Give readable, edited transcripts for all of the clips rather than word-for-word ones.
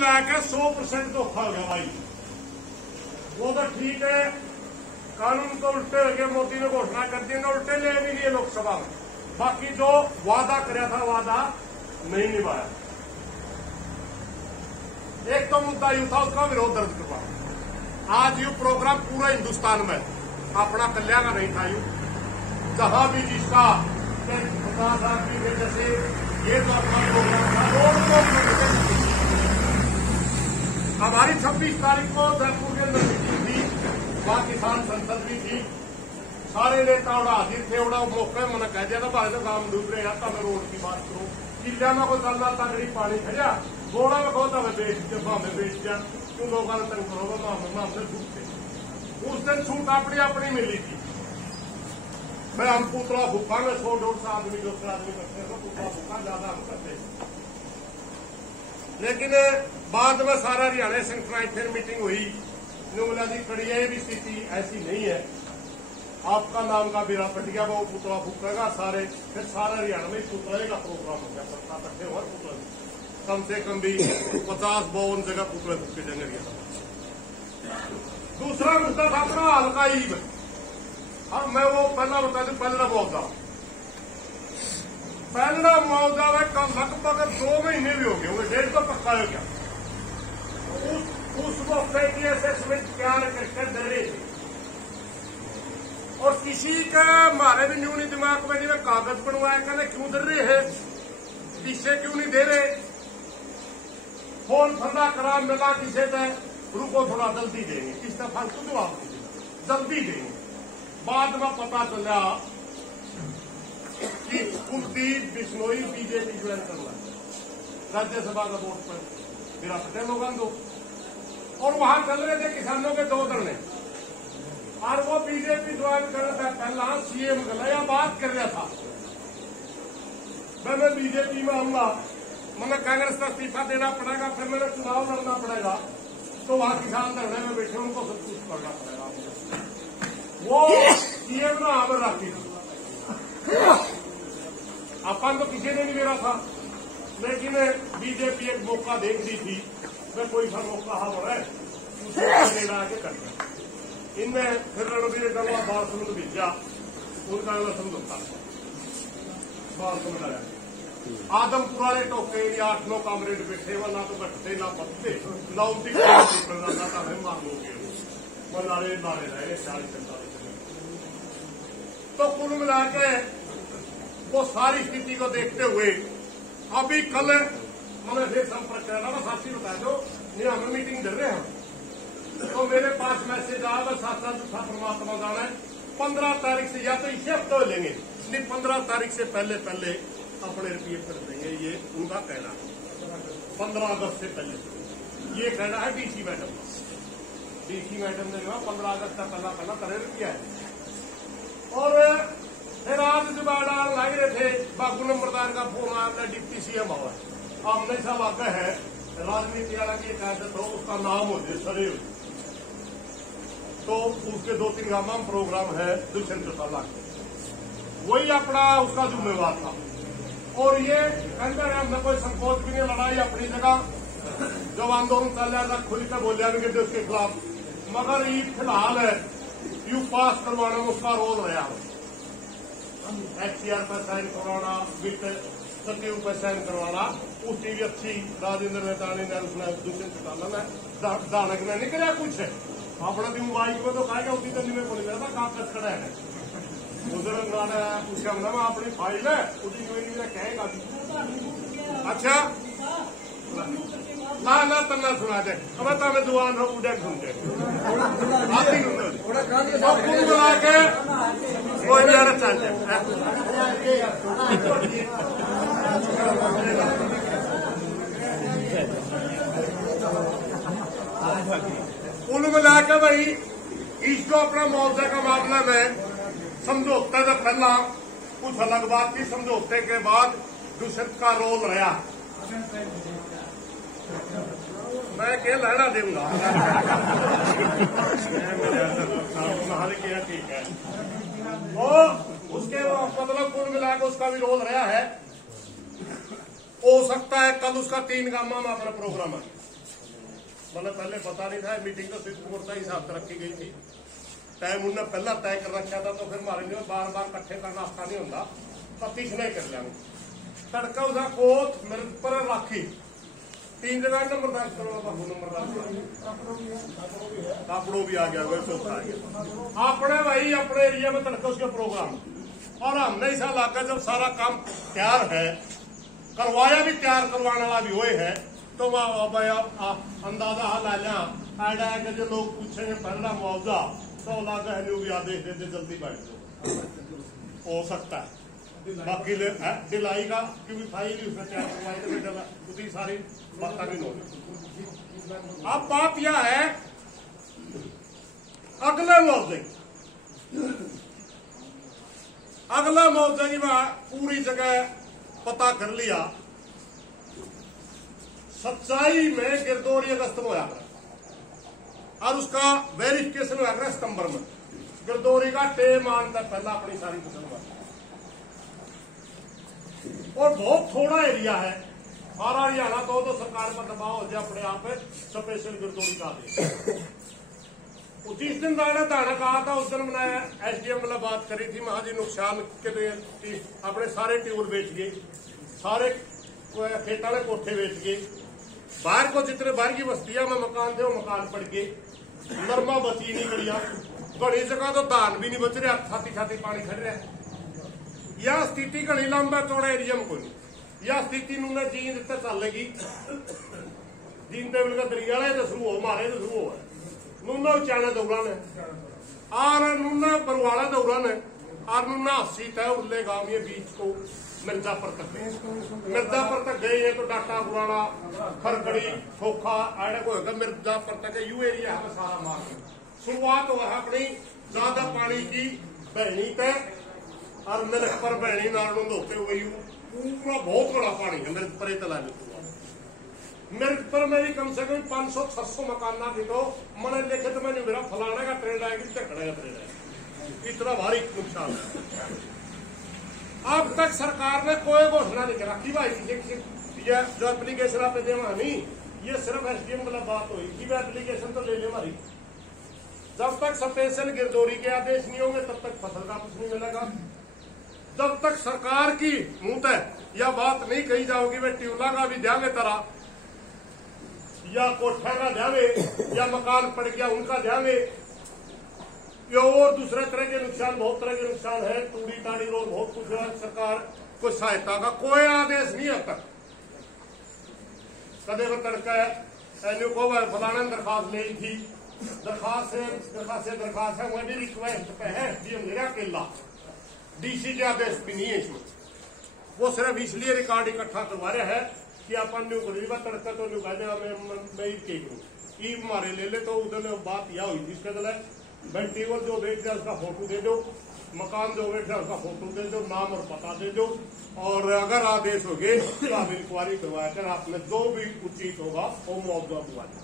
मिला के 100% धोखा हो गया भाई। वो तो ठीक है, कानून तो उल्टे हो गए, मोदी ने घोषणा कर दी ना, उल्टे ले भी लिए लोकसभा में। बाकी जो वादा कराया था वादा नहीं निभाया। एक तो मुद्दा यू था, उसका विरोध दर्ज करवा। आज यू प्रोग्राम पूरा हिंदुस्तान में अपना कल्याण का नहीं था। यू जहां भी जिसका 50 आदमी के जैसे ये तो अपना प्रोग्राम था। हमारी 26 तारीख को जयपुर के अंदर मीटिंग थी, वहां किसान संसद भी थी, सारे नेता उड़ा हाजिर थे। उड़ा मौके मैंने कह दिया था भाई तो काम डूब रहे आता मैं रोड की बात करूं, किलिया में कोई गलना तगड़ी पानी खजा बोड़ा में बहुत हमें बेच दिया क्यों लोगों ने तंग करोगे मामले छूटते। उस दिन छूट अपनी अपनी मिली थी। मैं हम पुतला भूखा में 100-150 आदमी जो आदमी करते हैं पुतला भूखा ज्यादा हम करते। लेकिन बाद में सारा हरियाणा संगठन फिर मीटिंग हुई, बोला जी कड़िया भी स्थिति ऐसी नहीं है, आपका नाम का बिरा पट गया, वो पुतला फूकेगा सारे, फिर सारे हरियाणा में पुतले का प्रोग्राम हो गया। सत्ता इकट्ठे हुआ पुतले, कम से कम भी 50-52 जगह पुतले फूके जाएंगे। दूसरा मुद्दा था अपना हल्का ईद। अब मैं वो पहला बता दूं, पहला मुआवजा है कल लगभग 2 महीने भी हो गए होंगे, 1.5 तो पक्का हो गया। उस मौके की असेसमेंट तैयार करके दे रहे थे और किसी का हमारे भी न्यू नहीं दिमाग में जिन्हें कागज बनवाया कहने क्यों दे रहे हैं, पीछे क्यों नहीं दे रहे। फोन फंदा करा मिला किसे से रुको थोड़ा जल्दी देंगे, किस दफा तो जवाब जल्दी देंगे। बाद में पता चला कि कुलदीप बिश्नोई बीजेपी ज्वाइन करना राज्यसभा का वोट पर मेरा पटेल लोगों दो, और वहां चल रहे थे किसानों के 2 धरने, और वो बीजेपी ज्वाइन करने से पहला सीएम गलया बात कर रहा था मैं बीजेपी में आऊंगा, मैंने कांग्रेस का इस्तीफा देना पड़ेगा, फिर मैंने चुनाव लड़ना पड़ेगा, तो वहां किसान धरने में बैठे उनको सब कुछ करना पड़ेगा। वो सीएम ना आवर राखी अपन तो किसी ने नहीं मेरा था, लेकिन बीजेपी एक मौका देख ली थी, मैं कोई सा मौका हो रहा है उसे लेना आके कर दिया। इनमें फिर रणबीर गलवा बाल समुद्र भेजा, उनका समझौता बाल समुद्र आया। आदमपुर वाले टोके 8-9 कामरेड बैठे हुआ, ना तो घटते ना पत्ते ना उनकी मांगोगे वो नारे रहे 40-45। तो कुल मिला के वो सारी स्थिति को देखते हुए अभी कल मैंने फिर संपर्क करा था, साथी बता दो नहीं हमें मीटिंग कर रहे हैं, तो मेरे पास मैसेज आया बस साथ परमात्मा जाना है 15 तारीख से, या तो इसे हफ्ते लेंगे इसलिए 15 तारीख से पहले अपने रिपीट कर देंगे, ये उनका कहना है। 15 अगस्त से पहले ये कहना है डीसी मैडम ने 15 अगस्त का पहला करे किया है। और फिर आज जुबाड़ा लग रहे थे, बाबू नंबरदार का फोन आया था, डिप्टी सीएम हुआ हमने सब आगे है राजनीति वाला की कायदत हो, उसका नाम हो जाए सरे हो, तो उसके 2-3 गांव में प्रोग्राम है दुष्यंत चौटाला, वही अपना उसका जिम्मेवार था। और ये कहते हैं हमने कोई संकोच भी नहीं, लड़ाई अपनी जगह जब आंदोलन चल रहा था खुल कर बोलिया भी करते उसके खिलाफ, मगर ये फिलहाल है यू पास करवाने में उसका रोल रहा है। HCR पर साइन करवाना, वित्त सचिव पर साइन करवाना, उसकी भी अच्छी राजेंद्र नेतानी ने उसने दुष्यंत चौटाला ने दानक ने नहीं कराया कुछ है अपना भी मोबाइल में तो कहेगा उसी दिन में बोल था कागज खड़ा है उधर उसका नाम अपनी फाइल है उसी कहेगा। अच्छा ना तना सुना दे अब तमें दुआन रहो उड़े सुनते बुला के कोई भी आना चल कुल मिला के भाई इसको अपना मुआवजे का मामला में समझौते से पहला कुछ अलग बात थी, समझौते के बाद दुष्यंत का रोल रहा। मैं क्या लहरा दूंगा ठीक है, और उसके मतलब कुल मिला के उसका भी रोल रहा है। हो सकता है कल उसका 3 गांव में अपना प्रोग्राम है, मतलब पहले पता नहीं था, मीटिंग तो स्विच बोर्ड का हिसाब से रखी गई थी, टाइम उन्होंने पहला तय कर रखा था, तो फिर हमारे लिए बार बार इकट्ठे करना आसान नहीं होता, पतीश नहीं कर लिया तड़का उसका कोत मिर्च पर राखी 3 जगह नंबर दर्ज करो, बाबू नंबर कापड़ों भी आ गया, वह चौथा आ गया अपने भाई अपने एरिया में तड़का उसके प्रोग्राम। और हमने ऐसा लाकर जब सारा काम तैयार है, करवाया भी तैयार करवाने वाला भी वही है, तो अंदाजा ला लिया जो लोग पूछेंगे पहला मुआवजा तो लागा है भी आदेश दे दे जल्दी बैठ जाओ, हो सकता है। बाकी डिलाई का क्योंकि फाइल ही उसने तैयार करवाई तो उसकी सारी बात नहीं होगी। अब बात यह है अगले मुआवजे की पूरी जगह पता कर लिया, सच्चाई में गिरदौरी अगस्त में होया और उसका वेरिफिकेशन होया सितंबर में। गिरदौरी का टे मानता पहला अपनी सारी फसल में, और बहुत थोड़ा एरिया है, सारा हरियाणा तो सरकार पर दबाव हो जाए अपने आप स्पेशल गिरदौरी का आदेश। जिस दिन दाना कहा था उस दिन मैंने एसडीएम मतलब बात करी थी, महाजी नुकसान के लिए अपने सारे ट्यूबल बेच गए, सारे खेतों में कोठे बेच गए, बाहर को जितने बाहर की बस्तियां में मकान थे वो मकान पड़ गए, नरमा बची नहीं बढ़िया, बड़ी जगह तो धान भी नहीं बच रहा, छाती छाती पानी खड़ रहा है। यह स्थिति घनी लंबा चौड़ा एरिया में कोई, यह स्थिति ने जीन चलेगी, जीन टेबल का दरिया तो शुरू हो मारे तो शुरू हो नूना उचाना दौरा ने और नूना बरवाड़ा दौरा ने और नूना 80 तय उरले गांव ये बीच को मिर्जापुर तक गए हैं तो डाटा पुराना खरकड़ी खोखा आड़े को होगा मिर्जापुर तक यू एरिया है सारा मार। शुरुआत हुआ है अपनी ज्यादा पानी की बहनी तय और मिर्च पर बहनी नारणों होते हुए पूरा बहुत बड़ा पानी है मिर्च पर तला मिर्च पर मेरी कम से कम 500-600 मकान की तो मैंने लिखे तो मैंने मेरा फलाने का ट्रेड आएगी झगड़े का ट्रेड आएगा, इतना भारी नुकसान है। अब तक सरकार ने कोई घोषणा नहीं रखी भाई, ये जो एप्लीकेशन आप दे नहीं, ये सिर्फ एसडीएम वाला बात हुई कि एप्लीकेशन तो ले ले हमारी, जब तक स्पेशल गिरदौरी के आदेश नहीं होंगे तब तक फसल का कुछ नहीं मिलेगा। जब तक सरकार की मुंह तय यह बात नहीं कही जाओगी वे ट्यूबला का भी देंगे तरह या कोठा का ध्यावे या मकान पड़ गया उनका ध्यावे, या और दूसरे तरह के नुकसान, बहुत तरह के नुकसान है, टूड़ी टाड़ी रोड बहुत कुछ है, सरकार कोई सहायता का कोई आदेश नहीं अब तक। कदे वो तड़का है को फलाना दरखास्त ली थी, दरखास्त है वह भी रिक्वेस्ट पे है मेरा केला डीसी के आदेश भी नहीं है इसमें, वो सिर्फ इसलिए रिकॉर्ड इकट्ठा करवा रहे हैं कि अपन न्यू करी तड़का तो न्यू कहने मैं हमारे ले ले, तो उधर बात यह हुई थी इसके दल भाई टेबल जो बैठ जाए उसका फोटो दे दो, मकान जो बैठ जाए उसका फोटो दे दो, नाम और पता दे दो, और अगर आदेश हो गए तो आप इंक्वायरी करवाया कर आपने जो भी उचित होगा वो मुआवजा दिवा दें।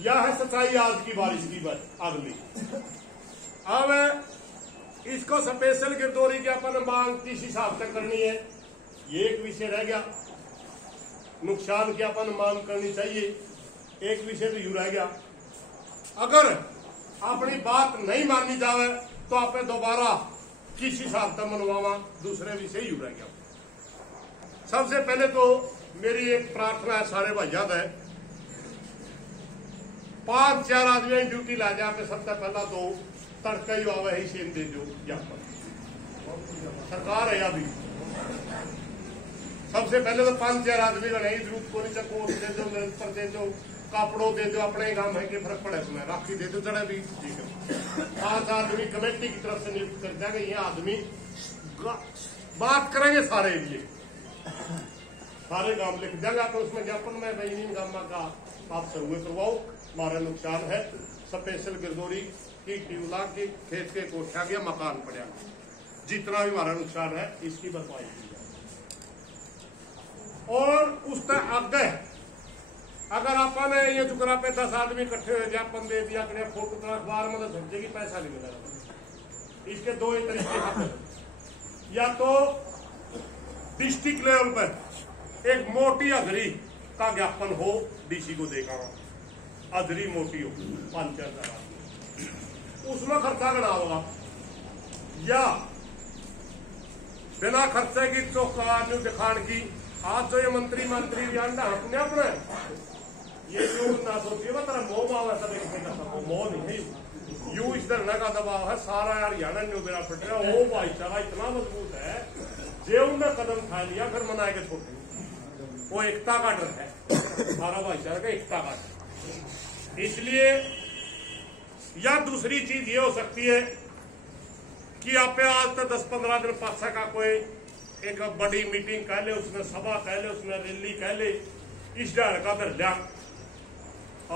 यह है सच्चाई आज की बारिश की बात अगली। अब इसको स्पेशल गिरदौरी की अपन मांग किस हिसाब से करनी है, ये एक विषय रह गया। नुकसान की अपन मांग करनी चाहिए, एक विषय तो यू रह गया। अगर अपनी बात नहीं मानी जावे तो आप दोबारा किस हिसाब से मनवावा, दूसरे विषय यू रह गया। सबसे पहले तो मेरी एक प्रार्थना है सारे भाइयों है, 5-4 आदमी ड्यूटी ला जाए, सबसे पहला तो तड़का ही आवे ही सेम दे दो, सरकार है अभी सबसे पहले तो 5-4 आदमी का नहीं जरूरत को नहीं, कोट दे दो, पर दे दो, कापड़ों दे दो, अपने ही काम है कि फर्क पड़े उसमें, राखी दे दो चढ़े भी ठीक है। 5 आदमी कमेटी की तरफ से नियुक्त कर देंगे, ये आदमी बात करेंगे सारे लिए, सारे गांव लिख देंगे तो उसमें ज्ञापन में भाई इन गांव का आप सर्वे करवाओ, हमारा नुकसान है, स्पेशल गिरदौरी की ट्यूबला के खेत के कोठा गया मकान पड़ा, जितना भी हमारा नुकसान है इसकी भरपाई की जाए। और उस तक आगे अगर अपन ये चुकरा पे 10 आदमी इकट्ठे हो ज्ञापन दे दिया, फोटो तो अखबार में तो समझेगी पैसा नहीं मिलेगा। इसके दो ही तरीके हैं, या तो डिस्ट्रिक्ट लेवल पर एक मोटी अग्री का ज्ञापन हो डीसी को देखा अदरी मोटी हो 5,000 उसमें खर्चा गणा होगा या बिना खर्चे की चौका दिखाण की। आज जो ये मंत्री अंडा अपने अपने ये जो ना सोचिए तेरा मोह भाव है सब एक मोह नहीं है यू इस धरना का दबाव है सारा यार हरियाणा न्यू बेरा फट रहा वो भाईचारा इतना मजबूत है जे उनने कदम उठा लिया फिर मना के छोड़ वो एकता का डर है सारा भाईचारा का एकता का डर। इसलिए या दूसरी चीज ये हो सकती है कि आप आज तक 10-15 दिन पासा का कोई एक बड़ी मीटिंग कह ले उसमें सभा कह ले उसमें रैली कह ले इस ढाल का कर लिया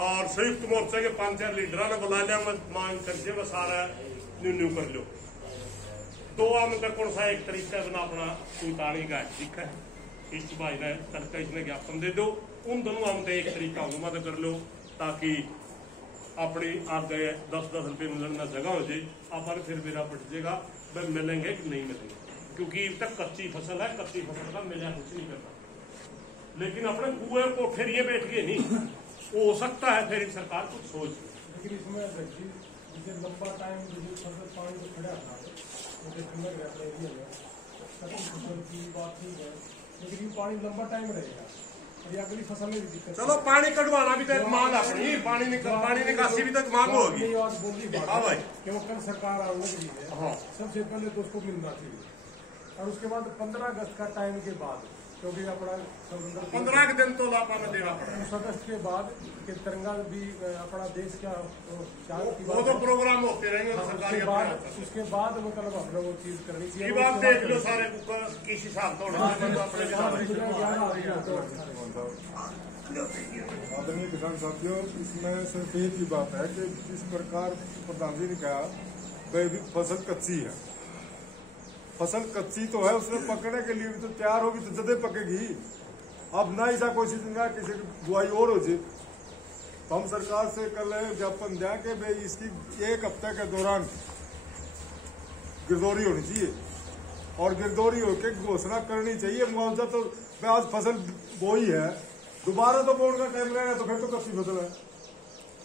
और संयुक्त मोर्चा के 5-4 लीडर ने बुला लिया मांग करके वो सारा न्यू कर लो तो हम कौन सा एक तरीका बना अपना उतारने का ठीक है इस भाई ने करके इसने ज्ञापन दे दो उन दोनों हम एक तरीका मदद कर लो ताकि अपनी आगे 10-10 रुपये मिलने का जगह हो जाए अपन फिर मेरा पट जाएगा वह मिलेंगे कि नहीं मिलेंगे क्योंकि अब तक कच्ची फसल है कच्ची फसल का मिला कुछ नहीं करता लेकिन अपने कुएं कोठेरिए बैठ गए नहीं वो हो सकता है फिर सरकार कुछ सोच लेकिन इसमें लंबा टाइम फसल पानी तो खड़ा था फसल की बात नहीं है लेकिन ये पानी लंबा टाइम रहेगा ये अगली फसल में भी दिक्कत। चलो पानी कटवाना भी तो एक मांग अपनी पानी निकासी भी तक मांग होगी। हाँ भाई कल सरकार आने के लिए सबसे पहले तो उसको मिलना चाहिए और उसके बाद 15 अगस्त का टाइम के बाद क्योंकि अपना 15 दिन तो लापा में देना पड़ेगा 19 अगस्त के बाद कि तिरंगा भी अपना देश का वो तो प्रोग्राम होते रहेंगे सरकारी उसके बाद मतलब अपना वो चीज करनी चाहिए। बात देख लो सारे किस हिसाब से आदरणीय किसान साथियों इसमें सिर्फ एक ही बात है कि जिस प्रकार प्रधान जी ने कहा भाई फसल कच्ची है फसल कच्ची तो है उसमें पकने के लिए भी तो तैयार होगी तो जदे पकेगी। अब ना ऐसा कोशिश नहीं किसी की बुआई और हो जाए तो हम सरकार से कल ज्ञापन दिया कि भाई इसकी 1 हफ्ते के दौरान गिरदौरी होनी चाहिए और गिरदौरी होकर घोषणा करनी चाहिए मुआवजा तो आज फसल बोई है दोबारा तो बोर्ड का टाइम रहेगा तो फिर तो कच्ची फसल है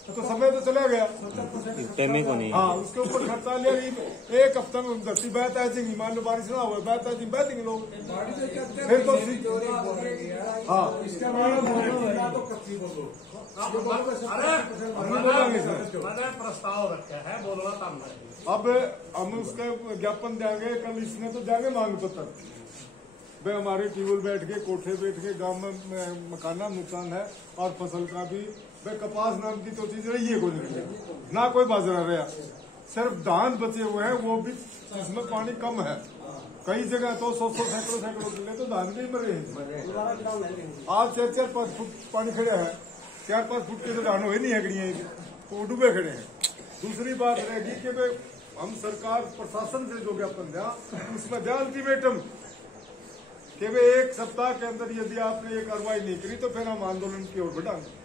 तो समय तो चला गया को नहीं। हाँ उसके ऊपर खर्चा लिया 1 हफ्ता में धरती बहत आ जाएंगी मान लो बारिश ना हुआ बहत आ जाएंगे बहतेंगे लोग फिर तो हाँ मैंने प्रस्ताव रखा है बोलना काम है। अब हम उसका ज्ञापन देंगे कल इसमें तो जाएंगे मांग पत्र भाई हमारे ट्यूबवेल बैठ के कोठे बैठ के गांव में मकाना नुकसान है और फसल का भी भाई कपास नाम की तो चीज रही है कोई ना कोई बाजरा रहा सिर्फ धान बचे हुए हैं वो भी इसमें पानी कम है कई जगह तो 100 सैकड़ों किले तो धान भी मरे हैं आज 4-5 फुट पानी खड़े है 4-5 फुट के तो धान हुए नहीं है वो डूबे खड़े हैं। दूसरी बात रहेगी कि भाई हम सरकार प्रशासन से जो ज्ञापन दिया उसमें दिया अल्टीमेटम कि भाई 1 सप्ताह के अंदर यदि आपने ये कार्रवाई नहीं करी तो फिर हम आंदोलन की ओर बढ़ाएंगे।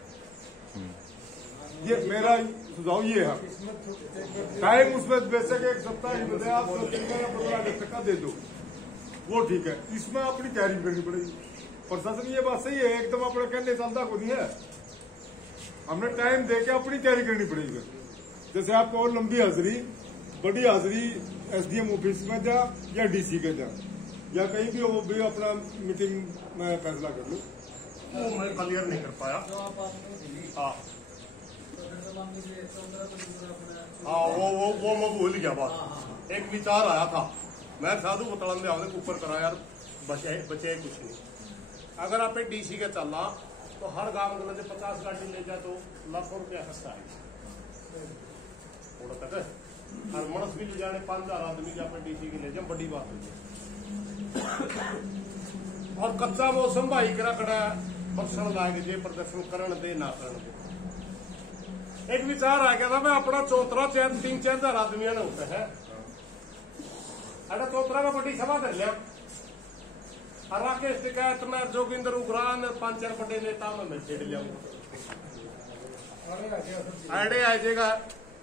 ये मेरा सुझाव ये है टाइम उसमें बेशक 1 सप्ताह की बजाय आप 15 अगस्त का दे दो वो ठीक है इसमें अपनी तैयारी करनी पड़ेगी। प्रशासन ये बात सही है एकदम अपना कहने चलता को नहीं है हमने टाइम दे के अपनी तैयारी करनी पड़ेगी। जैसे आपको और लंबी हाजिरी बड़ी हाजिरी SDM ऑफिस में जा या DC के जा या कहीं भी वो भी अपना मीटिंग में फैसला कर लो। वो मैं क्लियर नहीं कर पाया। हाँ वो मैं भूल गया बात। एक विचार आया था मैं साधु बतलन दे ऊपर करा यार बचे कुछ नहीं। अगर आप DC के चलना तो हर गांव में 50 गाड़ी ले जाए तो लाखों रुपया सस्ता है थोड़ा तक हर मनस भी ले जाने 5,000 आदमी जब DC की ले जाए बड़ी बात होगी। और कच्चा मौसम भाई करा कड़ा बरसन लाएंगे जे प्रदर्शन करण दे ना करण दे। एक विचार आ गया था मैं अपना चौतरा 3-4 आदमियों ने होता है अरे चौतरा में बड़ी सभा कर लिया और राकेश टिकैत में जोगिंदर उग्रान 5-4 बड़े नेता में छेड़ लिया अड़े आ जाएगा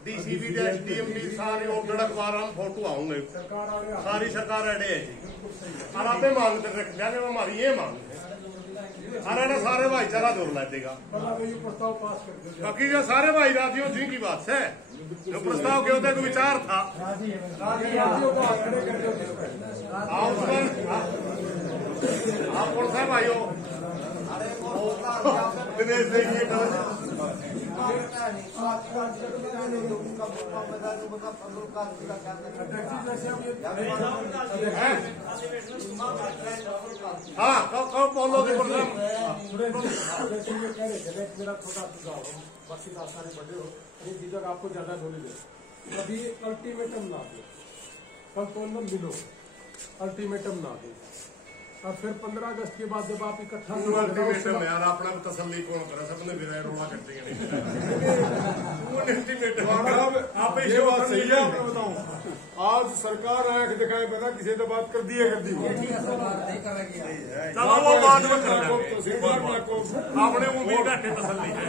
DCB SDM भी सारे ऑर्डर अखबार हम फोटो आऊंगे सारी सरकार अड़े है और आप मांग कर रख जाने हमारी ये मांग है अरे ने सारे भाईचारा जोड़ ला देगा ये प्रस्ताव पास कर दो। बाकी जो सारे भाई राजियों जी की बात है, जो प्रस्ताव के होते को विचार था आप कौन सा भाइयों दिनेश देखिए हाँ कब बोलोगे प्रोग्राम मेरा छोटा सुझाव है, बाकी आप सारे बड़े हो, ये चीजों आपको ज्यादा नॉलेज है। अभी अल्टीमेटम ना दो, कल तो मिलो, अल्टीमेटम ना दो, और फिर 15 अगस्त के बाद जब आप इकट्ठा अल्टीमेटम यार अपना तसल्ली कौन करे, सबने बिना रोड़ा कर देंगे अल्टीमेटम आप ये बात सही है। आपको बताऊं, आज सरकार आया कि दिखाए बिना किसी ने बात कर दी है, कर दी चलो वो बात में कर आपने वो भी घाटे तसल्ली है।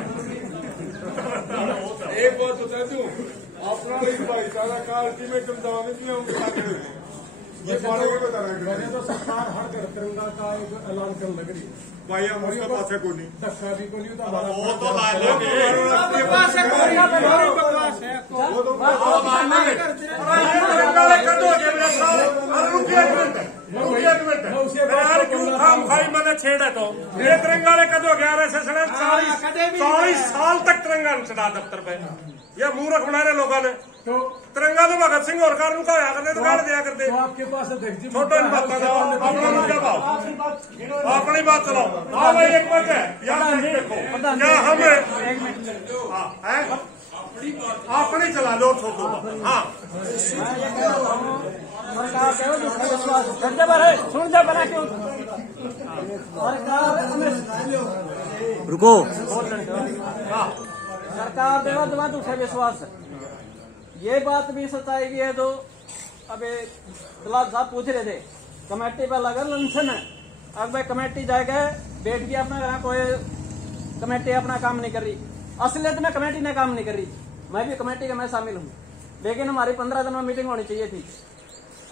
एक बात बता दूं, अपना इस भाईचारा का अल्टीमेटम दबाने के लिए ये बारे में बता रहे वैसे तो सरकार हर घर तिरंगा का एक ऐलान कर लग रही है भाई, हम उसका पास है कोई नहीं, धक्का भी कोई नहीं होता। वो तो लालोगे मैंने छेड़ा तो ये तिरंगा ने कदों 40 साल तक तिरंगा नहीं चढ़ा दफ्तर पे, ये मूर्ख बना रहे लोगों ने। तो तिरंगा तो भगत सिंह और कार मुकाया करते तो गाड़ दिया करते। तो आपके पास अध्यक्ष जी छोटो इन बात का अपनी बात चलाओ। हाँ भाई एक बात है यार, देखो क्या हमें अपनी चला लो छोटो। हाँ रुको सरकार देवा दवा दूसरा विश्वास है, ये बात भी सच्चाई की है। तो अबे दलाल साहब पूछ रहे थे कमेटी पर लगा लंसन है, अब भाई कमेटी जाएगा बैठ गया अपना, यहाँ कोई कमेटी अपना काम नहीं कर रही। असलियत में कमेटी ने काम नहीं कर रही, मैं भी कमेटी का मैं शामिल हूँ, लेकिन हमारी 15 दिन में मीटिंग होनी चाहिए थी,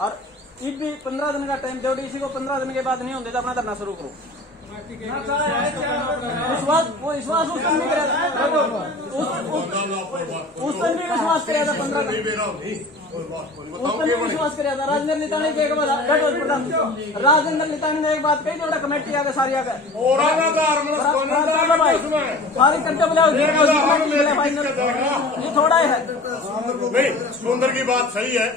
और ईद भी 15 दिन का टाइम दो, डीसी को 15 दिन के बाद नहीं होते तो अपना धरना शुरू करो। विश्वास उस दिन भी करा था, उस दिन भी विश्वास कराया था 15 दिन, उस दिन भी विश्वास कराया था। राजेंद्र लितानी ने एक बात, राजेंद्र लितानी ने एक बात कही, जो कमेटी आगे सारी आगे सारी करके बोला ये थोड़ा ही है। सुंदर की बात सही है,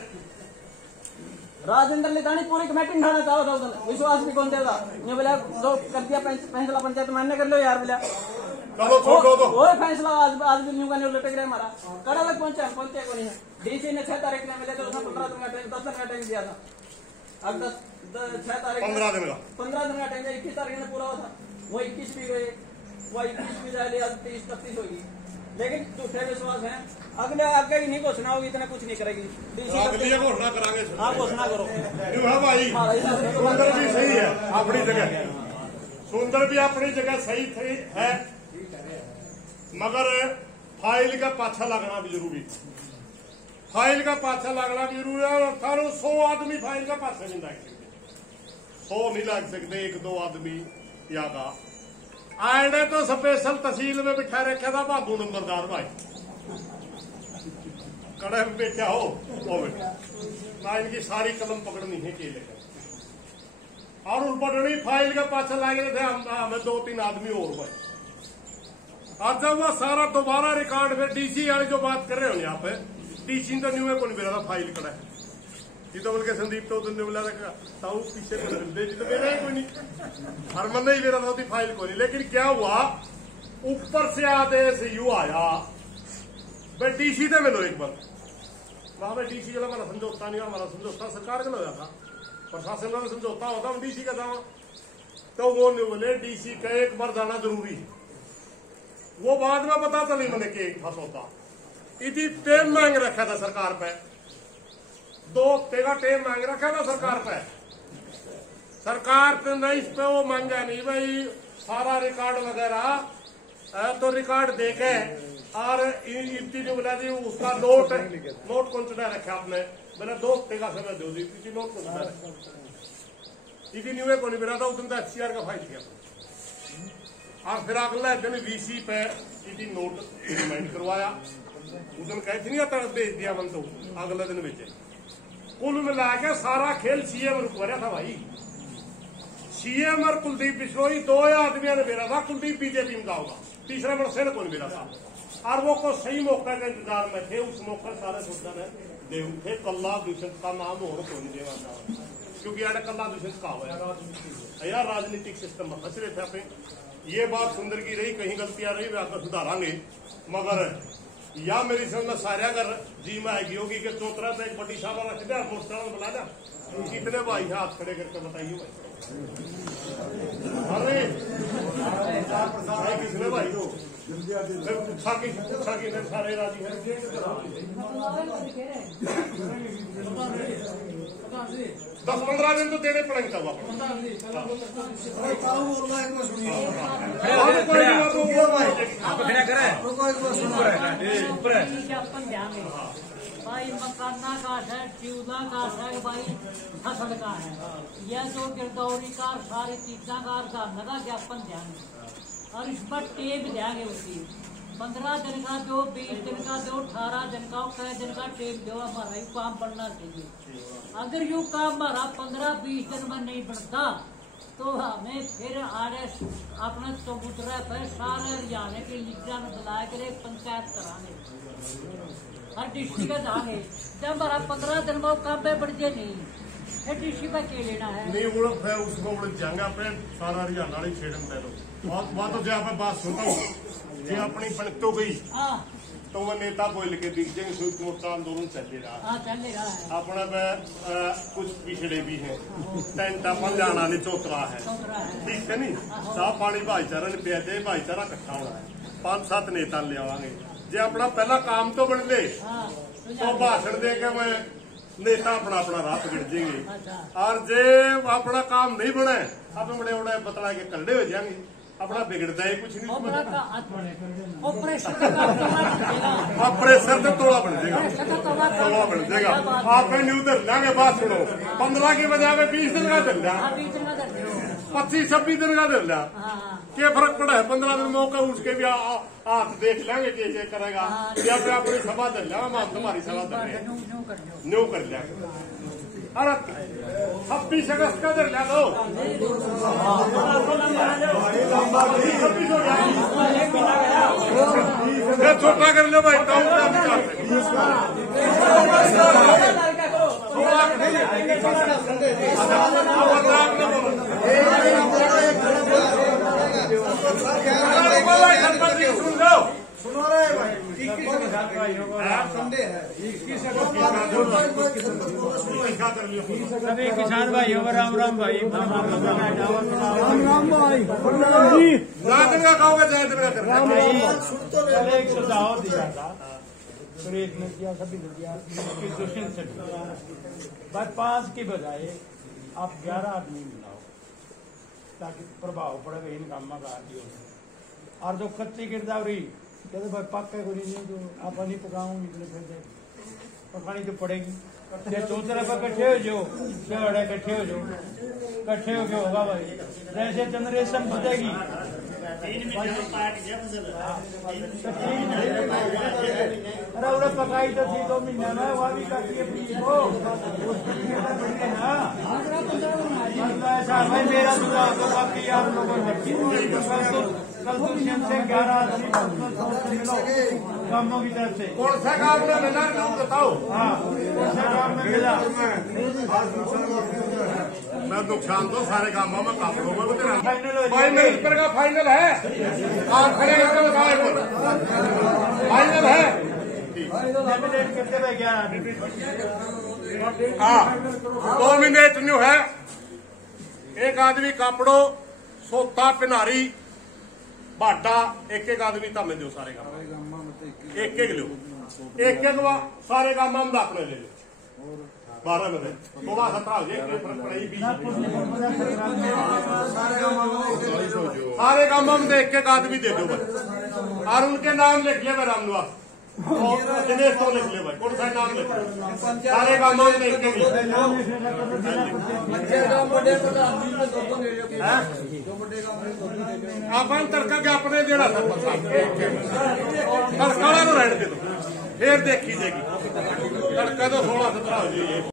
राजेंद्र लितानी पूरी कमेटी उठाना चाहो था उधर, विश्वास भी कौन देगा। ये बोला जो कर दिया फैसला पंचायत मान्य कर लो यार, बोला चलो छोड़ो तो वो फैसला आज भी न्यू का न्यू लटक रहा हमारा, कड़ा तक पहुंचा पहुंचे को नहीं है। डीसी ने 6 तारीख में मिले तो उसने 15 दिन का टाइम 10 दिन का टाइम दिया था, अब 6 तारीख 15 दिन का टाइम 21 तारीख में पूरा हुआ था, वो 21 भी गए, वो 21 भी जाए, आज 23-31 होगी। लेकिन झूठे विश्वास है, अगले आगे की नहीं घोषणा होगी, इतना कुछ नहीं करेगी घोषणा करांगे। हाँ घोषणा करो भाई, सुंदर भी सही है अपनी जगह, सुंदर भी अपनी जगह सही है, मगर फाइल का पाछा लगना भी जरूरी, फाइल का पाछा लगना भी जरूरी है। और 100 आदमी फाइल का पाछा नहीं लग सकते, 100 नहीं लग सकते, 1-2 आदमी यादा आने तो स्पेशल तहसील में बिठा रखा था बाबू नंबरदार भाई, कड़े में बैठा हो ना, इनकी सारी कलम पकड़नी है केले और उल्पटनी फाइल के पाछे लगे थे हमें 2-3 आदमी और भाई। और जब वो सारा दोबारा रिकॉर्ड में डीसी वाले जो बात कर रहे हो यहाँ पे, डीसी तो न्यू है कौन मेरा था फाइल कड़ा है जी, तो बोल के संदीप तो उन्होंने बोला था पीछे को दे जी, तो मेरा ही कोई नहीं, हरमन ने ही मेरा था फाइल को नहीं। लेकिन क्या हुआ, ऊपर से आदेश यू आया भाई डीसी थे मिलो एक बार, वहां पे डीसी वाला हमारा समझौता नहीं, हमारा समझौता सरकार का लगा था, प्रशासन का समझौता होता हम डीसी का था, तो वो नहीं बोले डीसी का एक बार जाना जरूरी है। वो बाद में पता चली मैंने कि एक था सौदा, इतनी टेम मांग रखा था सरकार पे, 2 हफ्ते का टेम मांग रखा था सरकार पे, सरकार ने इस पे वो मांगा नहीं भाई, सारा रिकॉर्ड वगैरह तो रिकॉर्ड देखे और इतनी जो बोला थी उसका नोट कौन चुना रखा आपने, मैंने 2 हफ्ते का समय दो दी, नोट कौन चुना रखा इतनी न्यू को नहीं मिला था, उस दिन तो HCR का फाइल किया और फिर अगले दिन VC पे ईडी नोट रिमाइंड करवाया। उस दिन कहते नहीं आता भेज दिया मन तो अगले दिन बेचे। कुल मिला के सारा खेल CM रुकवाया था भाई। CM और कुलदीप बिश्नोई 2 आदमियों ने मेरा था। कुलदीप BJP में जाऊंगा, तीसरा मनसेन को मेरा था। और वो को सही मौके के इंतजार में थे। उस मौके सारे सोचा ने देव थे। कल्ला दुष्यंत का नाम और को नहीं देवा था, क्योंकि यार कल्ला दुष्यंत का हुआ यार राजनीतिक सिस्टम में फंस रहे थे अपने। ये बात सुंदर की रही, कहीं गलतियां रही वे आकर सुधारांगे, मगर या मेरी समझ में सारे अगर जी में आएगी होगी कि चौतरा तो एक बड़ी साहब रख दिया, मोटरसाइकिल बुला जा। कितने भाई हाथ खड़े करके बताइए भाई। अरे किसने भाई को पूछा कि सारे राजी है। 10-15 दिन तो देने पड़ेंगे तब भाई मकाना का है, ट्यूबा का है, भाई फसल का है, यह जो गिरदौरी का सारे चीजा का लगा ज्ञापन देंगे और इस पर टेप देंगे उसकी 15 दिन का दो, 20 दिन का दो, 18 दिन का, कई दिन का टेप दो। हमारा यू काम बढ़ना चाहिए। अगर यू काम हमारा 15-20 दिन में नहीं बढ़ता तो हमें फिर RS अपने चबूतरे पर सारे हरियाणा के लीडर में बुला कर पंचायत कराने, हर डिस्ट्रिक्ट जाएंगे। जब हमारा 15 दिन में काम पे बढ़ जाए नहीं, फिर डिस्ट्रिक्ट में क्या लेना है? नहीं वो फिर उसको उड़ जाएंगे अपने सारा हरियाणा ही छेड़न दे दो। बात तो जो मैं बात सुनता हूँ, ये अपनी बनक तो गई तो वो नेता बोल के दिख जाएंगे। संयुक्त मोर्चा आंदोलन चल रहा है अपना कुछ पिछड़े भी हैं, टेंटा पर जाना नहीं चौतरा है, ठीक है नहीं। साफ पानी भाईचारा ने पिया दे, भाईचारा इकट्ठा होना है। 5-7 नेता ले आवांगे। जे अपना पहला काम तो बन ले तो भाषण दे के मैं नेता अपना राह पकड़ जाएंगे। और जे अपना काम नहीं बने अब बड़े बड़े बतला के कल्ले हो जाएंगे। अपना बिगड़ता है कुछ नहीं। ऑपरेशन तो तोड़ा बन जाएगा, आप न्यू दर लागे। बात सुनो, 15 की बजाय 20 दिन का दर लिया, 25-26 दिन का दर लिया, क्या फर्क पड़ा है? 15 दिन मौका उसके भी हाथ देख लेंगे क्या करेगा। या फिर अपनी सभा दर लिया, हम तुम्हारी सभा दर न्यू कर लिया। अरे 26 अगस्त का दर लिया दो, 26 हो गया। छोटा कर लो भाई, सुनो रहे भाई, संडे है। सभी किसान भाइयों को राम राम भाई। राम भाई एक सुझाव दिया था सुरेश ने किया, सभी ने किया, सुशील से बस 5 की बजाय आप 11 आदमी मिलाओ ताकि प्रभाव पड़ेगा इन कामों का। और जो कच्ची गिरदावरी कहते भाई पक्का को नहीं तो आप नहीं पकाऊंगी इतने फिर पकानी तो पड़ेगी। चौतरा पर इकट्ठे हो जाओ, इकट्ठे हो जाओ, इकट्ठे हो गए होगा भाई। जैसे जनरेशन बचेगी अरे उन्हें पकाई तो थी 2 महीने में, वहाँ भी काफी ऐसा भाई मेरा सुझाव तो बाकी यार लोगों ने कल दुष्यंत से 11 आदमी कामों की तरफ से। कौन सा काम में मिला बताओ? हाँ कौन सा काम में मिला? मैं नुकसान तो सारे कामों में काम होगा। फाइनल पर का फाइनल है, आप खड़े करके बताओ फाइनल है। कितने भाई 11 हाँ 2 मिनट न्यू है। एक आदमी कापड़ो, सोता, पिनारी, बाटा, एक आदमी तमें दो सारे काम एक लो, एक सारे काम हम दाखिले ले लो 12 बजे तो 17 हो जाए, फर्क पड़ेगी। सारे काम हम एक आदमी दे दो और उनके नाम लिख लिया मैं रामनिवास दिनेश तो लिख ले भाई, कौन सा नाम लिख सारे काम नाम लिख के अपन तड़का के अपने जेड़ा था तड़का वाला रहने दे दो, फिर देखी जाएगी तड़का तो 16-17 हो जाइए।